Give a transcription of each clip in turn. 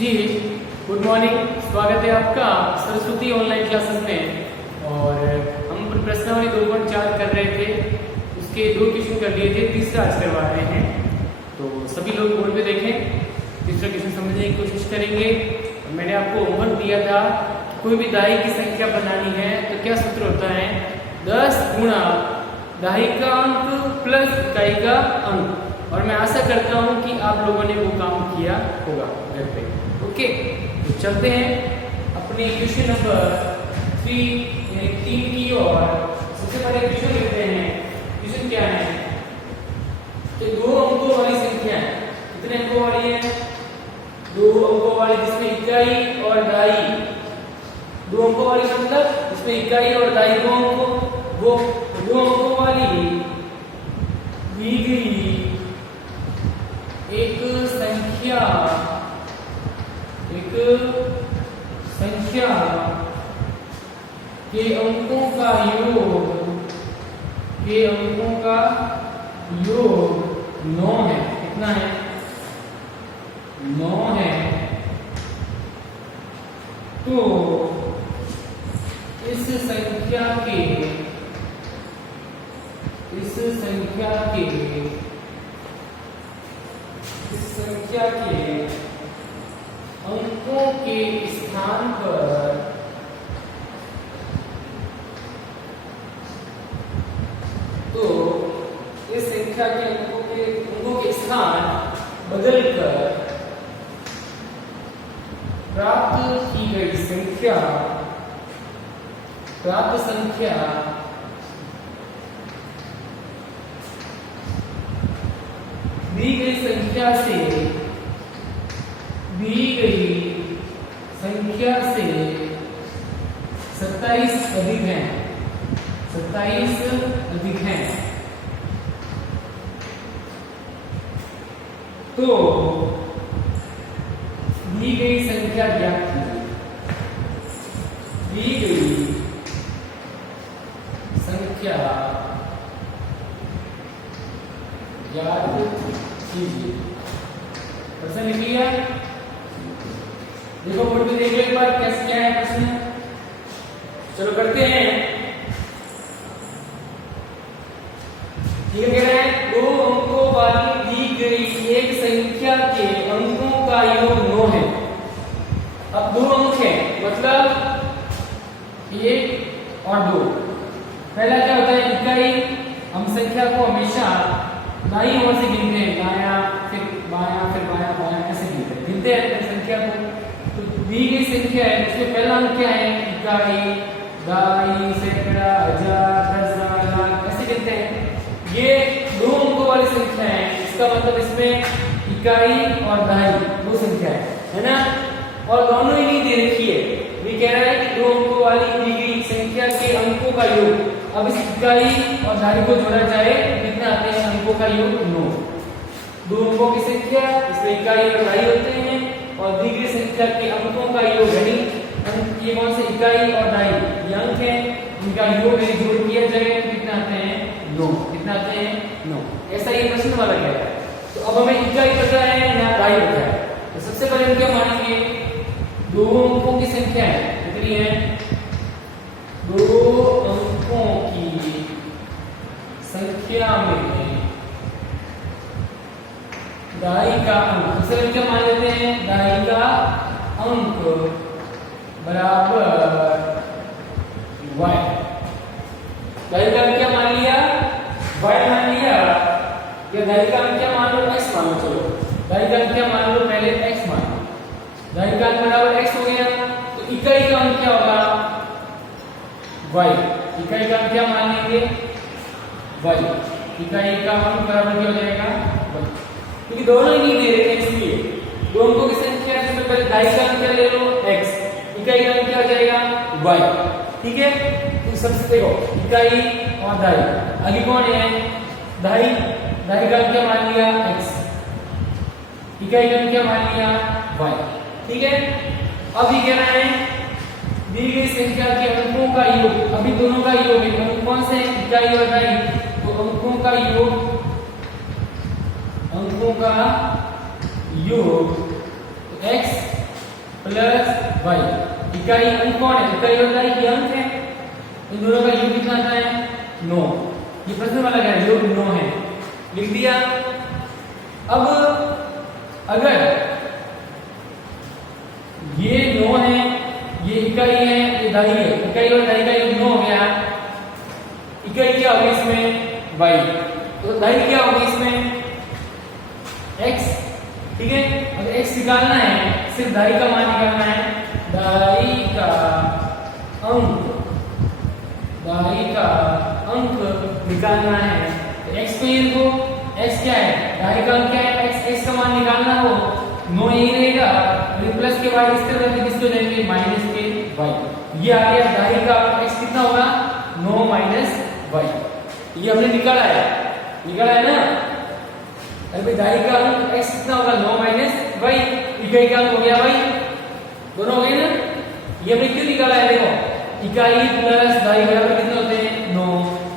जी good morning, स्वागत है आपका सरस्वती ऑनलाइन क्लासेस में। और हम प्रश्नावली 2.4 कर रहे थे, उसके 2 क्वेश्चन कर लिए थे, तीसरा आज करवा रहे हैं। तो सभी लोग बोर्ड पे देखें, तीसरा क्वेश्चन समझने की कोशिश करेंगे। मैंने आपको होमवर्क दिया था, कोई भी दाई की संख्या बनानी है तो क्या सूत्र होता है, 10 गुणा दाई का अंक प्लस इकाई का अंक। और मैं आशा करता हूं कि आप लोगों ने वो काम किया होगा घर पे। ओके, तो चलते हैं अपने क्वेश्चन नंबर 3 की ओर। सबसे पहले क्वेश्चन लिखते हैं। क्वेश्चन क्या है, तो 2 अंकों वाली संख्या है। कितने अंकों वाली है? 2 अंकों वाली, जिसमें इकाई और दाई 2 अंकों वाली, मतलब इसमें इकाई और दाई 2 अंकों वाली दी गई एक संख्या के अंकों का योग 9 है। कितना है? 9 है। तो इस संख्या के अंकों के स्थान पर तो इस संख्या के अंकों के स्थान बदलकर प्राप्त संख्या दी गई संख्या से 27 अधिक है। तो दी गई संख्या ज्ञात कीजिए। दी गई संख्या ज्ञात कीजिए। प्रश्न लिख लिया? देखो बोर्ड पे देख लो एक बार, कैसे क्या है प्रश्न। चलो करते हैं। ये कह रहा है 2 अंकों वाली दी गई एक संख्या के अंकों का योग 9 है। अब 2 अंक है, मतलब 1 और 2। पहला क्या होता है, इकाई। हम संख्या को हमेशा दाईं ओर से गिनते हैं, दायां फिर बायां फिर बायां ऐसे गिनते हैं संख्या को। तो दी गई संख्या है, उसमें पहला अंक क्या है, इकाई, दाई, सैकड़ा, हजार, दस, लाख, ऐसे गिनते हैं। ये 2 अंकों वाली संख्या है, इसका मतलब इसमें इकाई और दाई 2 संख्या है ना। और दोनों ही नहीं दे रखी है। ये कह रहा है कि 2 अंकों वाली दी गई संख्या के अंकों का योग। अब इस इकाई और दाई को जोड़ा जाए, कितना आते हैं अंकों का योग? 9। 2 अंकों की संख्या, इसमें इकाई और दाई होते हैं, और दी गई संख्या के अंकों का योग यानी ये कौन से, इकाई और दाई ये अंक है, इनका योग जोड़ किया जाए तो कितना आते हैं? 9। कितना आते हैं? 9। ऐसा ये प्रश्न वाला कह रहा है। तो अब हमें इकाई पता है या दाई पता है, तो सबसे पहले हम क्या मानेंगे, 2 अंकों की संख्या है। कितनी है? 2 अंकों की संख्या में दाई का अंक, सबसे पहले क्या मान लेते हैं, दाई का अंक बराबर y। दाई का अंक क्या मान लिया? y मान लिया। या दाई का अंक क्या मान लो? x मान लो। चलो दाई का अंक क्या मान लो? पहले x मान लो। दाई का अंक बराबर x हो गया, तो इकाई का अंक क्या होगा? y। इकाई का अंक क्या मान लेंगे? y। इकाई का अंक बराबर क्या हो जाएगा? y। क्योंकि दोनों ही नहीं दे रहे हैं, इसलिए 2 अंकों की संख्या है, तो पहले दाई का अंक क्या ले लो? x। इकाई का अंक क्या हो जाएगा? y। ठीक है, तो सबसे देखो इकाई और दाई, आगे कौन है? दाई का अंक क्या मान लिया? x। इकाई का अंक क्या मान लिया? y। ठीक है, अब ये कह रहा है दी गई संख्या के अंकों का योग, अभी दोनों का योग है, अंक कौन से हैं? इकाई और दाई। तो अंकों का योग अंकों का योग x प्लस वाई। इकाई अंक कौन है? इकाई और दाई के अंक है, इन दोनों का योग कितना आता है? 9। ये प्रश्न वाला क्या है? योग 9 है, लिख दिया। अब अगर ये 9 है, ये इकाई है, ये दाई है, इकाई और दाई का योग 9 हो गया। इकाई क्या होगी इसमें? y, तो दाई क्या होगी इसमें? x। ठीक है, अगर x निकालना है, सिर्फ दाई का मान निकालना है, दाई का अंक निकालना है, तो x पे लिखो। x क्या है? दाई का अंक क्या है? x का मान निकालना हो 9 यही रहेगा, प्लस के बाद इस तरह से किसको देंगे? माइनस के y। ये आ गया दाई का x कितना होगा? 9 माइनस y। ये हमने निकाला है ना। अरे दाई का अंक x कितना होगा? 9 माइनस y। इकाई का अंक हो गया y, दोनों हो गए ना। ये हमने क्यों निकाला है? देखो, इकाई प्लस दाई बराबर कितने होते हैं? 9।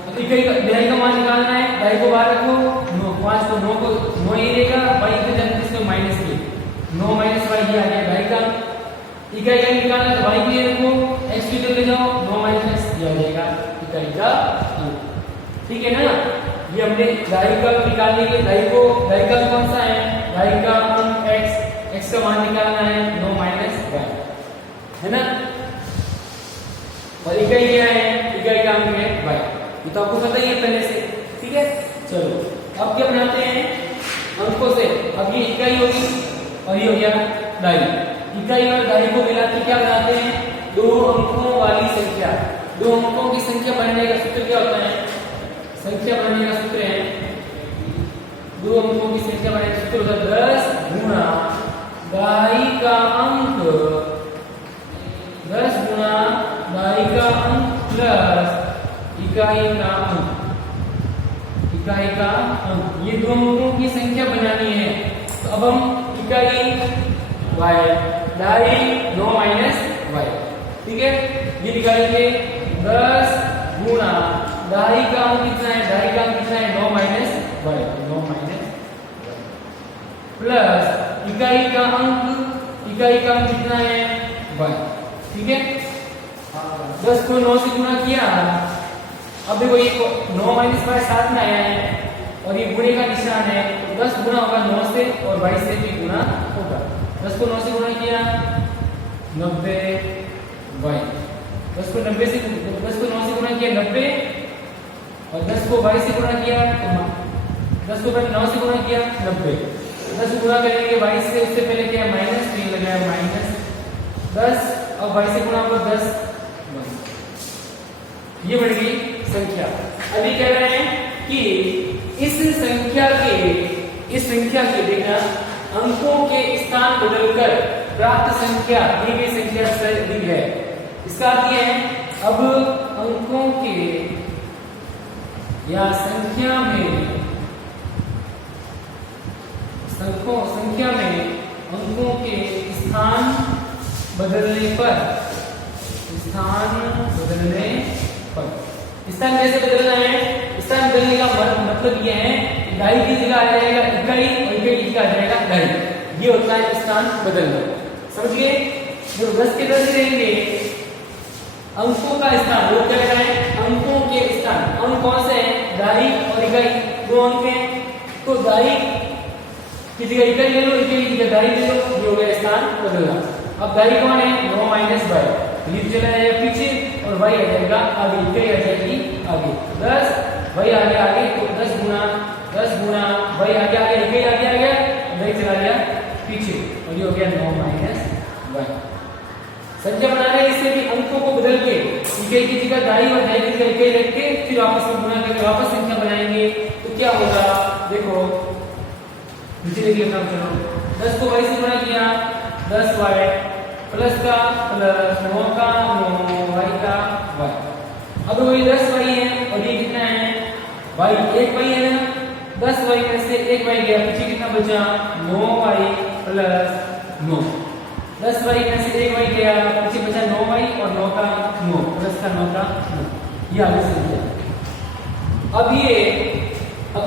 तो इकाई का दाई का मान निकालना है, दाई को बाहर रखो, 9 5 को 9 को 9 ही रहेगा, y की जगह इसको माइनस के 9 माइनस y ये आ गया दाई का। इकाई का निकालना है तो y की रखो, x की जगह ले जाओ, 9 माइनस x ये आ जाएगा इकाई का अंक। ठीक है ना। ये हमने दाई का निकालने के दाई का कौन सा है? दाई का अंक x का मान निकालना है 9 माइनस y, है ना। और इकाई क्या है? इकाई का अंक है y। ये तो आपको पता ही है पहले से। ठीक है, चलो अब क्या बनाते हैं अंकों से। अब ये इकाई होगी और ये हो गया दाई। इकाई और दाई को मिला के क्या बनाते हैं? 2 अंकों वाली संख्या। 2 अंकों की संख्या बनाने का सूत्र क्या होता है? संख्या बनाने का सूत्र है, 2 अंकों की संख्या बनाने का सूत्र होता है 10 गुणा दाई का अंक, 10 गुणा दाई का अंक प्लस इकाई का अंक। ये 2 अंकों की संख्या बनानी है। तो अब हम इकाई y, दाई 9 माइनस y। ठीक है, ये निकालेंगे 10 गुणा दाई का अंक कितना है? दाई का अंक कितना है? 9 माइनस y, 9 माइनस प्लस इकाई का अंक कितना है? y। ठीक है, 10 को 9 से गुणा किया। अब देखो ये 9 माइनस y साथ में आया है और ये गुणे का निशान है, तो 10 गुणा होगा 9 से और y से भी गुणा होगा। 10 को 9 से गुणा किया 90 y, 10 को 9 से गुणा किया 90 और 10 को y से गुणा किया तो 10 को 9 से गुणा किया 90। 10 गुणा करेंगे y से, उससे पहले क्या माइनस, तो ये लगाया माइनस 10 और y से गुणा होगा 10। ये बढ़ गई संख्या। अभी कह रहे हैं कि इस संख्या के देखना अंकों के स्थान बदलकर प्राप्त संख्या दी गई संख्या से अधिक है। इसका अर्थ यह है अब अंकों के या संख्या में अंकों के स्थान बदलने पर स्थान कैसे बदलना है? स्थान बदलने का मतलब यह है कि दाई की जगह आ जाएगा इकाई और इकाई की जगह आ जाएगा दाई। ये होता है स्थान बदलना। समझ गए? जो 10 के 10 रहेंगे, अंकों का स्थान वो क्या है? अंकों के स्थान। अंक कौन से हैं? दाई और इकाई, 2 अंक हैं। तो दाई की जगह इकाई ले लो, इकाई की जगह दाई ले लो, ये हो गया स्थान बदलना। अब दाई कौन है? 9 माइनस y, ये चला जाएगा पीछे और y आ जाएगा आगे, इकाई आ जाएगी आगे। 10 y आगे तो 10 गुणा y आगे इकाई आगे आ गया, y चला गया पीछे और ये हो गया 9 माइनस y। संख्या बनाना है इससे भी अंकों को बदल के इकाई की जगह दाई और दाई की जगह इकाई रख के फिर आपस में गुणा करके वापस संख्या बनाएंगे तो क्या होगा? देखो नीचे लिखिए काम। चलो 10 को y से गुणा किया 10y प्लस का प्लस 9 का 9 y का y। अब वही 10y है और ये कितना है? y 1y है ना। 10y में से 1y गया, पीछे कितना बचा? 9y plus 9। 10y में से 1y गया, पीछे बचा 9y और 9 का 9 प्लस का 9 का 9। ये आगे संख्या। अब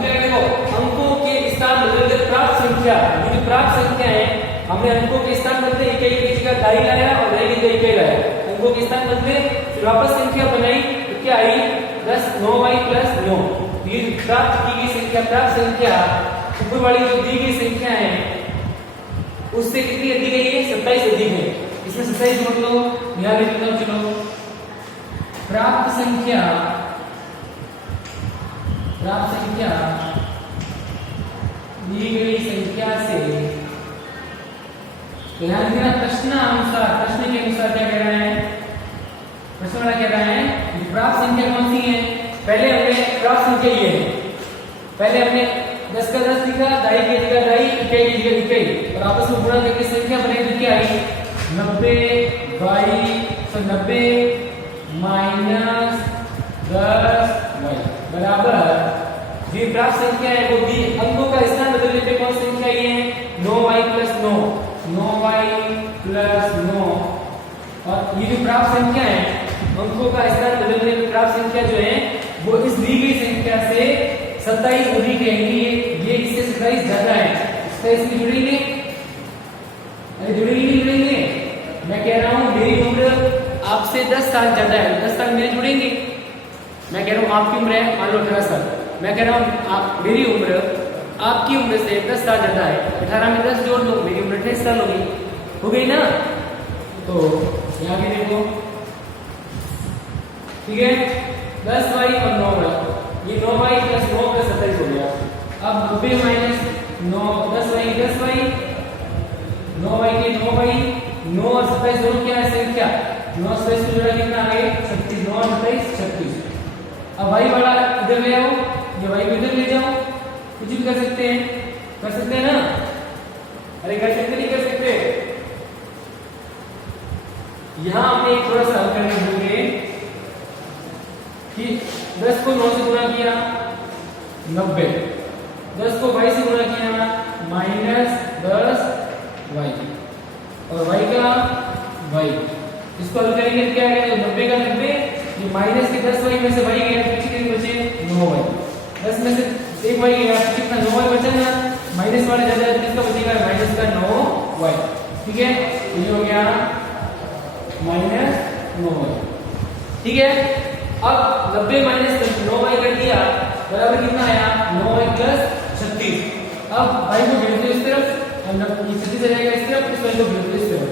देखो अंकों के स्थान बदलकर प्राप्त संख्या, ये जो प्राप्त संख्या है हमने अंकों के स्थान बदले, इकाई की जगह दाई लाया और दाई की जगह इकाई लाया, अंकों के स्थान बदले, फिर वापस संख्या बनाई तो क्या आई 10 9y + 9। ये प्राप्त की गई संख्या, प्राप्त संख्या ऊपर वाली जो दी गई संख्या है उससे कितनी अधिक है? ये 27 अधिक है। इसमें 27 जोड़ लो, यहां लिख लो। चलो प्राप्त संख्या दी गई संख्या से, ध्यान देना प्रश्न के अनुसार क्या कह रहा है? प्रश्न वाला कह रहा है कि प्राप्त संख्या कौन सी है? पहले हमने प्राप्त संख्या ये है, पहले हमने 10 का 10 लिखा, दाई की जगह दाई, इकाई की जगह इकाई, और आपस में गुणा करके संख्या बनाई तो क्या आई 90y। तो 90 - 10y बराबर ये प्राप्त संख्या है वो भी अंकों का स्थान बदलने पे कौन सी संख्या ये है 9y + 9, 9y + 9। और ये जो प्राप्त संख्या है अंकों का स्थान बदलने पे प्राप्त संख्या जो है वो इस दी गई संख्या से 27 अधिक है। ये इससे 27 ज्यादा है, 27 की जुड़ेंगे? अरे जुड़ेंगे। मैं कह रहा हूं मेरी उम्र आपसे 10 साल ज्यादा है, 10 साल मेरे जुड़ेंगे। मैं कह रहा हूं आपकी उम्र है मान लो 18 साल, मैं कह रहा हूं मेरी उम्र आपकी उम्र से 10 साल ज्यादा है, 18 में 10 जोड़ दो, मेरी उम्र 28 साल हो गई ना? तो यहाँ भी देखो, ठीक है 10y और 9y, ये 9y + 9 + 27 हो गया। अब 90 - 9 10y 10y, 9y के 9y, 9 और 27 दोनों क्या है संख्या? 9 27 को जोड़ा कितना आ गया 36, 9 और 27 36। अब y वाला इधर ले आओ, ये y को इधर ले जाओ, कुछ भी कर सकते हैं ना? अरे कर सकते नहीं कर सकते? यहां हमने एक थोड़ा सा हल करने भूल गए कि 10 को 9 से गुणा किया 90, 10 को y से गुणा किया -10y, और y का y। इसको हल करेंगे तो क्या आएगा? 90 का 90, ये माइनस के 10y में से y गया, पीछे कितने बचे 9y, 10 में से 1y गया, कितना 9y बचा ना, माइनस वाला ज्यादा है, किसका बचेगा माइनस का 9y। ठीक है, ये हो गया -9y। ठीक है, अब 90 - 9y कर दिया बराबर कितना आया 9y + 36। अब y को भेज दो इस तरफ और 36 आ जाएगा इस तरफ, इस y को भेज दो इस तरफ।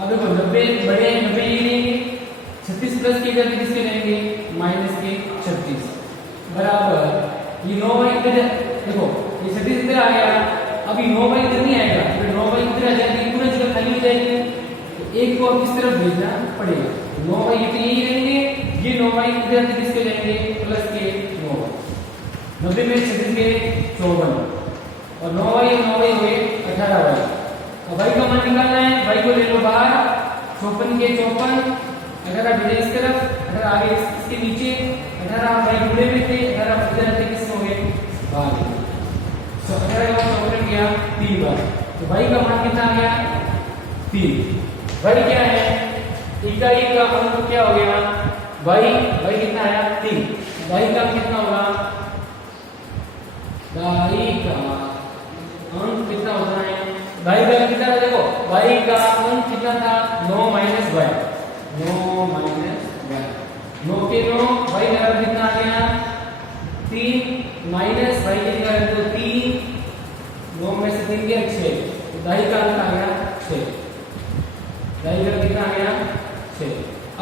अब देखो 90 बड़े हैं, 90 ये लेंगे, 36 प्लस के इधर किसके लेंगे माइनस के 36 बराबर ये 9y इधर देखो, ये 36 इधर आ गया, अब ये 9y इधर नहीं आएगा, फिर 9y इधर आ जाएगी, पूरा जगह खाली हो जाएगी, तो एक को अब किस तरफ भेजना पड़ेगा, 9y ये तो यही रहेंगे, ये 9y इधर किसके लेंगे प्लस के 9, 90 में 36 के 54 और 9y हो गए 18y। अब y का मान निकालना है, y को ले लो बाहर, 54 के 54, 18 भेजे इस तरफ, 18 आगे इसके नीचे, 18 y जुड़े में थे, 18 इधर थे, किस हो गए बाहर। तो 18 का 54 गया 3 बार, तो y का मान कितना आ गया 3। y क्या है इकाई का अंक क्या हो गया y कितना आया 3, y का कितना होगा, y का अंक कितना होता है, y का कितना था देखो, y का अंक कितना था 9 - y, 9 - y, 9 के 9, y बराबर कितना आ गया 3 माइनस y की जगह तो 3, 9 में से 3 गया 6, तो y का अंक आ गया 6, y का कितना आ गया 6।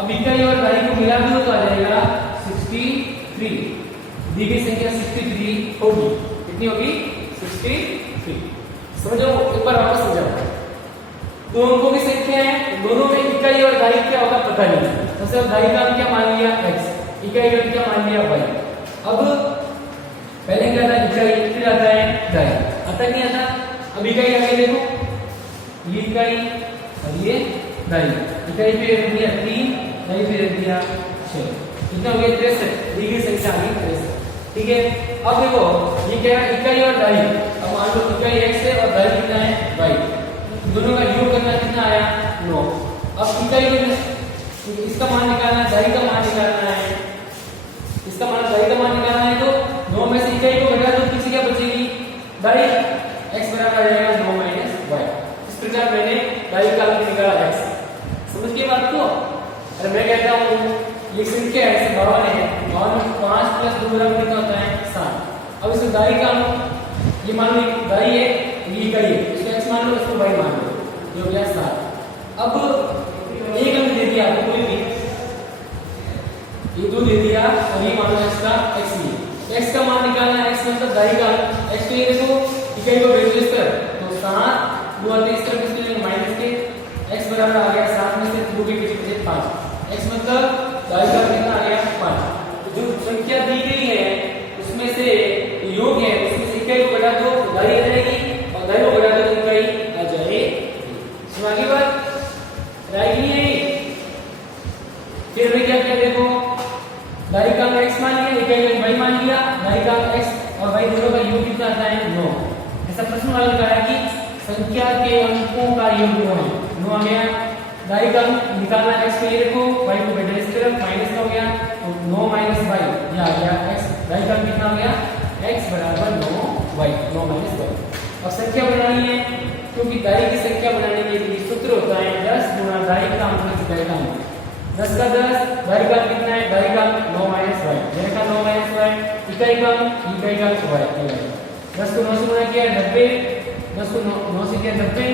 अब इकाई और y को मिला दो तो आ जाएगा 63, दी गई संख्या 63 होगी, कितनी होगी 63। समझो, एक बार वापस समझाओ, दो अंकों की संख्या है, दोनों में इकाई और दाई क्या होगा पता नहीं, तो सिर्फ दाई का क्या मान लिया x, इकाई का क्या मान लिया y। अब पहले क्या था इकाई, फिर आता है दाई, आता नहीं आता। अब इकाई आगे देखो, ये इकाई और ये दाई, इकाई पे रख दिया 3, दाई पे रख दिया 6, कितना हो गया 63, दी गई संख्या आ गई 63। ठीक है, अब देखो ये क्या है इकाई और दाई, अब मान लो इकाई x है और दाई कितना है y, दोनों का योग करना कितना आया 9। अब इकाई इसका मान निकालना है, दाई का मान निकालना है, इसका मान दाई का मान निकालना है, तो 9 में से इकाई को घटा दो, किसी क्या बचेगी दाई, x बराबर आ जाएगा 9 - y। इस प्रकार मैंने दाई का अंक निकाला x। समझ गए बात को? अरे मैं कहता हूँ ये संख्या है, 52 है, 52 में 5 प्लस 2 बराबर कितना होता है 7। अब इसको दाई का अंक, ये मान लो दाई है, ये इकाई है, इसको x मान लो, इसको y मान लो, ये हो गया 7। अब एक अंक दे दिया आपको, कोई भी ये 2 दे दिया और ये मान लो x का x है, x का मान निकालना है, x मतलब दाई का अंक, x तो ये देखो इकाई को वैल्यू इस तरह, तो 7 2 आते इस तरफ, इसके लिए माइनस के x बराबर आ गया 7 में से 2 के पीछे 5, x मतलब दाई का कितना आ गया 5। जो संख्या दी गई है उसमें से योग है, उसमें से इकाई को घटा दो दाई आ जाएगी और दाई को घटा दो तो इकाई आ जाएगी। सुन आगे बात राइट नहीं है। फिर मैं क्या किया देखो, दाई का अंक x मान लिया, इकाई का y मान लिया, दाई का अंक x और y दोनों का योग कितना आता है 9। ऐसा प्रश्न वाला कहा है कि संख्या के अंकों का योग 9 है, 9 आ गया। दाई का अंक निकालना x को ये देखो, y को घटा इस तरफ, माइनस का हो गया तो 9 माइनस y ये आ गया x। दाई का अंक कितना हो गया x बराबर 9y, 9 माइनस y। अब संख्या बनानी है, क्योंकि दाई की संख्या बनाने के लिए सूत्र होता है 10 गुणा दाई का अंक प्लस दाई का अंक। 10 का 10, दाई का अंक कितना है, दाई का अंक 9 माइनस y, दाई का 9 माइनस y, इकाई का अंक, इकाई का अंक y। 10 को 9 से गुणा किया 90, 10 को 9 से किया 90,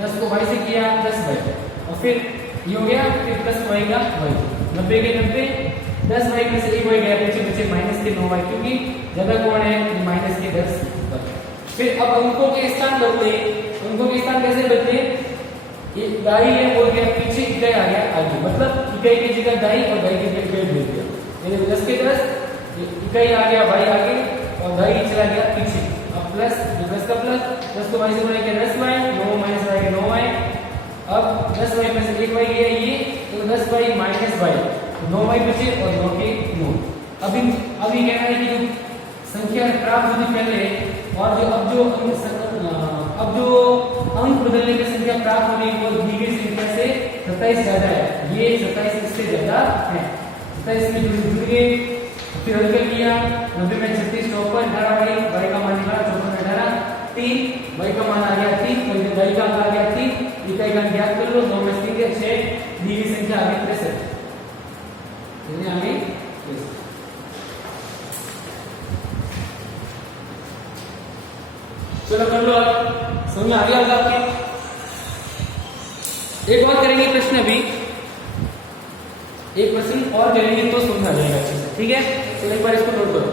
10 को y से किया 10y और फिर ये हो गया, फिर प्लस y का y, 90 के 90, 10y में से एक y गया, पीछे बचे माइनस के 9y, क्योंकि ज्यादा कौन है माइनस के 10। फिर अब अंकों के स्थान बदले, अंकों के स्थान कैसे बदले, ये दाई है हो गया पीछे, इकाई आ गया आगे, मतलब इकाई की जगह दाई और दाई की जगह इकाई भेज दिया, यानी 10 के 10 इकाई आ गया y आगे और दाई चला गया पीछे। अब प्लस 10 का प्लस, 10 को y से गुणा किया 10y, 9 माइनस y 9y, अब 10y में से 1y गया ये तो 10y माइनस y, 9y बचे और 9 के 9। अभी कहना है कि जो संख्या प्राप्त हुई पहले और जो अब जो अंक बदलने की संख्या प्राप्त होने वो दी गई संख्या से 27 ज्यादा है, ये 27 इससे ज्यादा है, 27 में जुड़ गए। फिर हल कर किया, 90 में 36 54 18 y का मान निकाला, 54 18 3, y का मान आ गया 3 और y का आ गया 3, इकाई का ज्ञात कर लो, 9 में 3 के 6, दी गई संख्या आ गई 63। इसलिए हमें चलो कर लो, अब समझ में आ गया होगा आपके। एक और करेंगे प्रश्न, अभी एक प्रश्न और करेंगे तो समझ आ जाएगा अच्छे से, ठीक है? तो एक बार इसको नोट करो।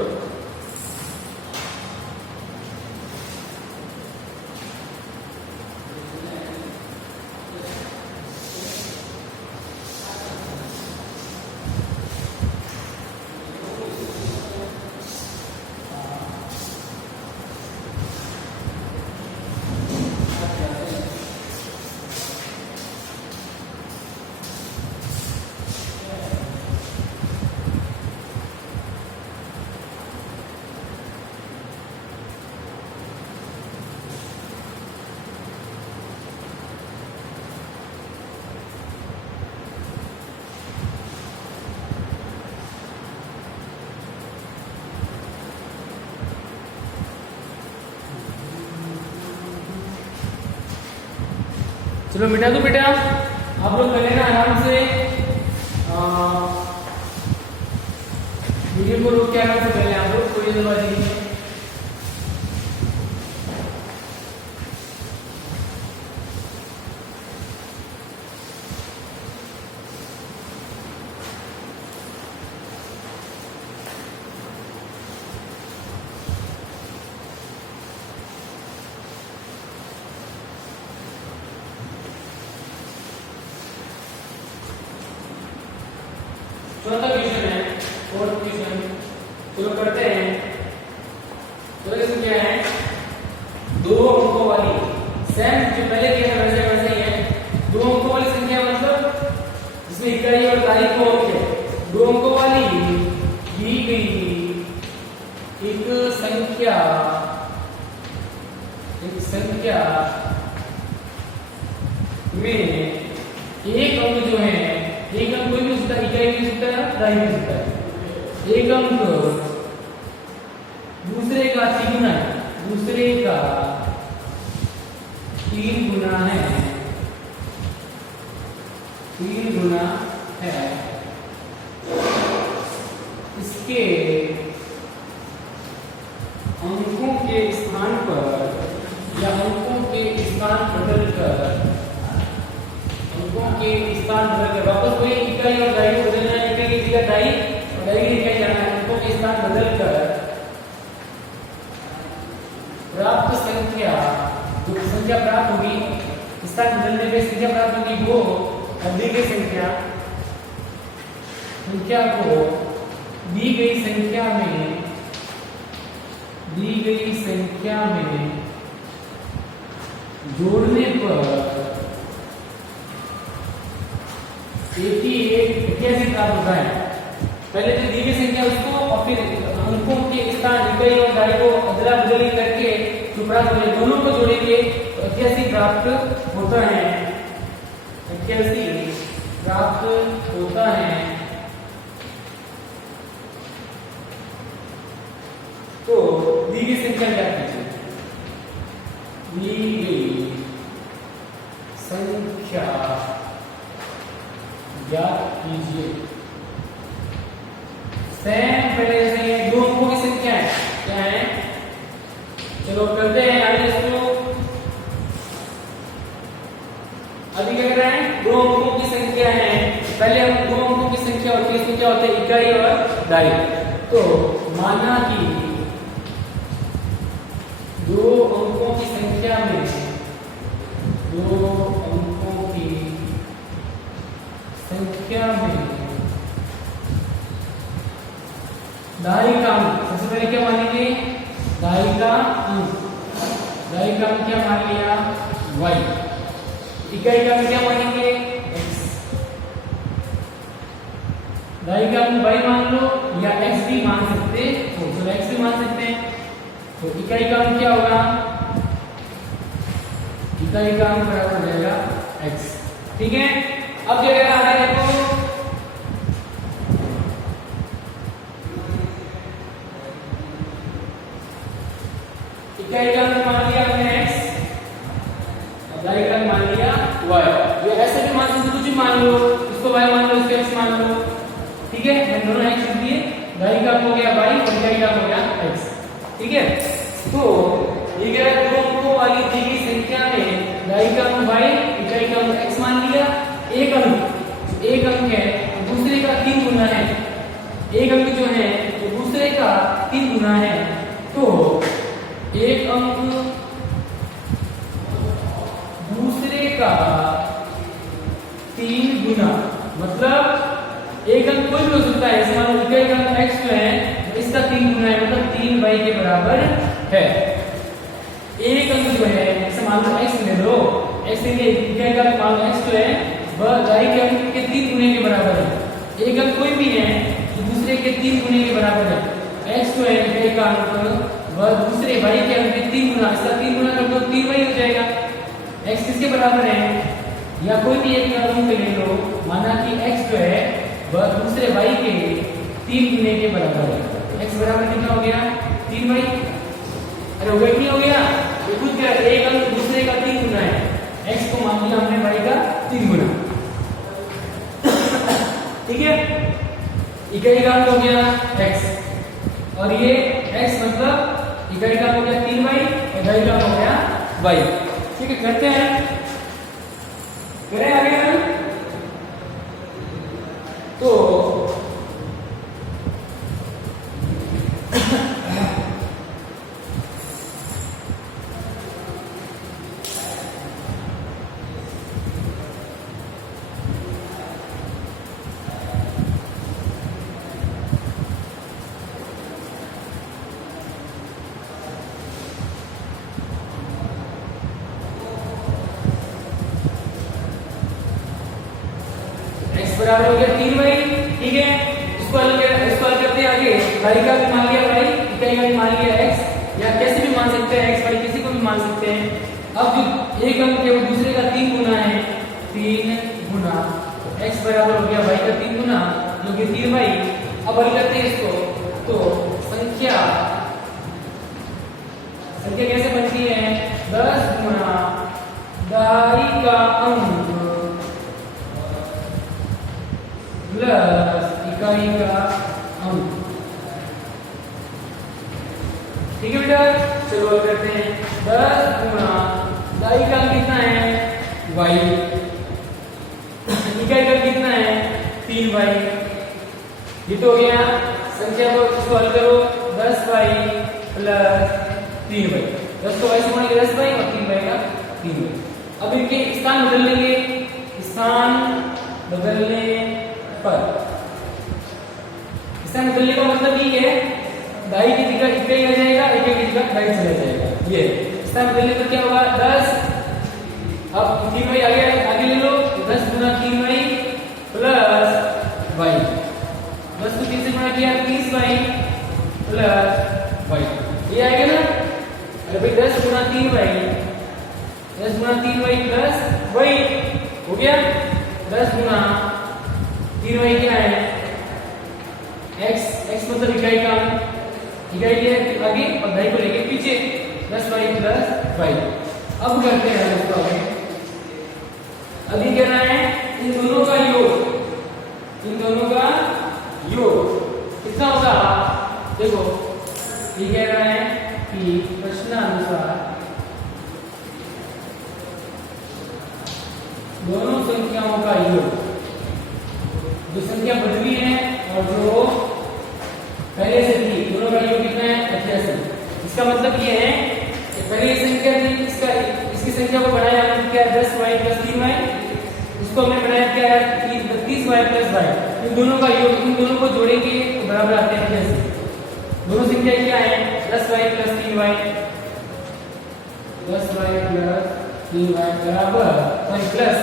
चलो मिटा दो बेटा, आप लोग कर लेना आराम से, वीडियो को रोक के आराम से कर लें आप लोग, कोई जल्दबाजी नहीं है। चौथा क्वेश्चन है, फोर्थ क्वेश्चन, चलो करते हैं। चलो इसमें क्या है, दो अंकों वाली, सेम जो पहले किया था वैसे वैसे ही है। दो अंकों वाली संख्या मतलब जिसमें इकाई और तारीख को है, दो अंकों वाली दी गई एक संख्या में एक अंक जो है, एक अंक कोई भी हो सकता है, इकाई भी हो सकता है, तारीख भी हो सकता है। एक अंक दूसरे का 3 गुना है, दूसरे का 3 गुना है, है इसके अंकों के स्थान पर या अंकों के स्थान बदलकर वापस वही इकाई और दाई को बदलना है। इकाई की जगह दाई और दाई की इकाई जाना है। अंकों के स्थान बदलकर प्राप्त संख्या, जो संख्या प्राप्त होगी स्थान बदलने पे संख्या प्राप्त होगी वो दी गई संख्या को दी गई संख्या में जोड़ने पर एक ही एक ऐसी प्राप्त होता है। पहले जो दी गई संख्या उसको और फिर अंकों के स्थान इकाई और दाई को अदला बदली करके जो प्राप्त होते दोनों को जोड़ेंगे तो 81 प्राप्त होता है। 81 प्राप्त होता है। तो दी गई संख्या ज्ञात कीजिए। दी गई संख्या ज्ञात कीजिए। सेम पहले जैसे दो अंकों की संख्या है, क्या है? चलो करते हैं आगे इसको। अभी क्या कर रहे हैं? दो अंकों की संख्या है। पहले हम दो अंकों की संख्या होती है, इसको क्या होता है? इकाई और दाई। तो माना कि दो अंकों की संख्या में दाई का अंक, सबसे पहले क्या मानेंगे? दाई का अंक क्या मान लिया? y। इकाई का अंक क्या मानेंगे? x। दाई का अंक y मान लो या x भी मान सकते हो, चलो x भी मान सकते हैं। तो इकाई का अंक क्या होगा? इकाई का अंक बराबर हो जाएगा x। ठीक है, अब क्या करना है? देखो इकाई का अंक मान लिया हमने x और दाई का अंक मान लिया y। ये ऐसे भी मान सकते, कुछ भी मान लो, इसको y मान लो, इसको x मान लो। ठीक है, मैंने दोनों x लिख दिए। दाई का अंक हो गया y और इकाई का अंक हो गया x। ठीक है, तो ये क्या है? दो अंकों वाली दी गई संख्या में दाई का अंक y, इकाई का अंक x मान लिया। एक अंक है दूसरे का 3 गुना है। एक अंक जो है वो दूसरे का 3 गुना है। तो एक अंक दूसरे का 3 गुना, मतलब एक अंक कोई भी हो सकता है। इस मान लो इकाई का अंक x जो है इसका 3 गुना है, मतलब 3y के बराबर है। एक अंक जो है जैसे मान लो x ले लो, x ले इकाई का मान लो x जो है वह दाई के अंक के 3 गुने के बराबर है। एक अंक कोई भी है तो दूसरे के 3 गुने के बराबर है। x जो है इकाई का अंक वह दूसरे y के अंक के 3 गुना, इसका 3 गुना कर दो 3y हो जाएगा। x किसके बराबर है? या कोई भी एक अंक ले लो, माना कि x जो है वह दूसरे y के 3 गुने के बराबर है। x बराबर कितना हो गया? 3y। अरे हो गया, नहीं हो गया? ये खुद क्या? एक अंक दूसरे का 3 गुना है। x को मान लिया हमने y का 3 गुना। ठीक है, इकाई का अंक हो गया x और ये x मतलब इकाई का हो गया 3y और दाई का हो गया y। ठीक है, करते हैं, करें आगे हम। तो बराबर हो गया 3y। ठीक है, इसको हल करते हैं आगे। दाई का भी मान लिया y, इकाई का भी मान लिया x, या कैसे भी मान सकते हैं x, y किसी को भी मान सकते हैं। अब जो एक अंक है वो दूसरे का 3 गुना है, 3 गुना x बराबर हो गया y का 3 गुना जो कि 3y। अब हल करते हैं इसको, तो संख्या कैसे बनती है? 10 गुना दाई का अंक ये तो हो गया संख्या को इसको हल करो 10y प्लस 3y 10 को y से गुणा किया 10y और 3y का 3y। अब इनके स्थान बदल लेंगे, स्थान बदलने पर स्थान बदलने का मतलब ये है दाई की जगह इकाई आ जाएगा, इकाई की जगह दाई चला जाएगा। ये स्थान बदलने पर क्या होगा 10 अब 3y आगे ले लो 10 गुना 3y प्लस y 10 को 3 से गुणा किया 30y प्लस y ये आएगा ना। अरे भाई 10 गुना 3y 10 गुना 3y प्लस y हो गया 10 गुना 3y क्या है x मतलब इकाई का इकाई लिया आगे और दाई को लेके पीछे 10y प्लस y। अब करते हैं इसको आगे। अभी क्या है इन दोनों का योग, इन दोनों का योग कितना होगा देखो। ये कह रहा है कि प्रश्नानुसार दोनों संख्याओं का योग, जो संख्या बदली है और जो पहले से थी दोनों का योग कितना है 88। इसका मतलब ये है कि पहली संख्या थी इसकी संख्या को बढ़ाया हमने क्या 10y प्लस 3y, इसको हमने बढ़ाया क्या है 30y प्लस y। इन दोनों का योग, इन दोनों को जोड़ेंगे तो बराबर आते हैं कैसे। दोनों संख्या क्या है 10y plus 3y 10y plus 3y बराबर प्लस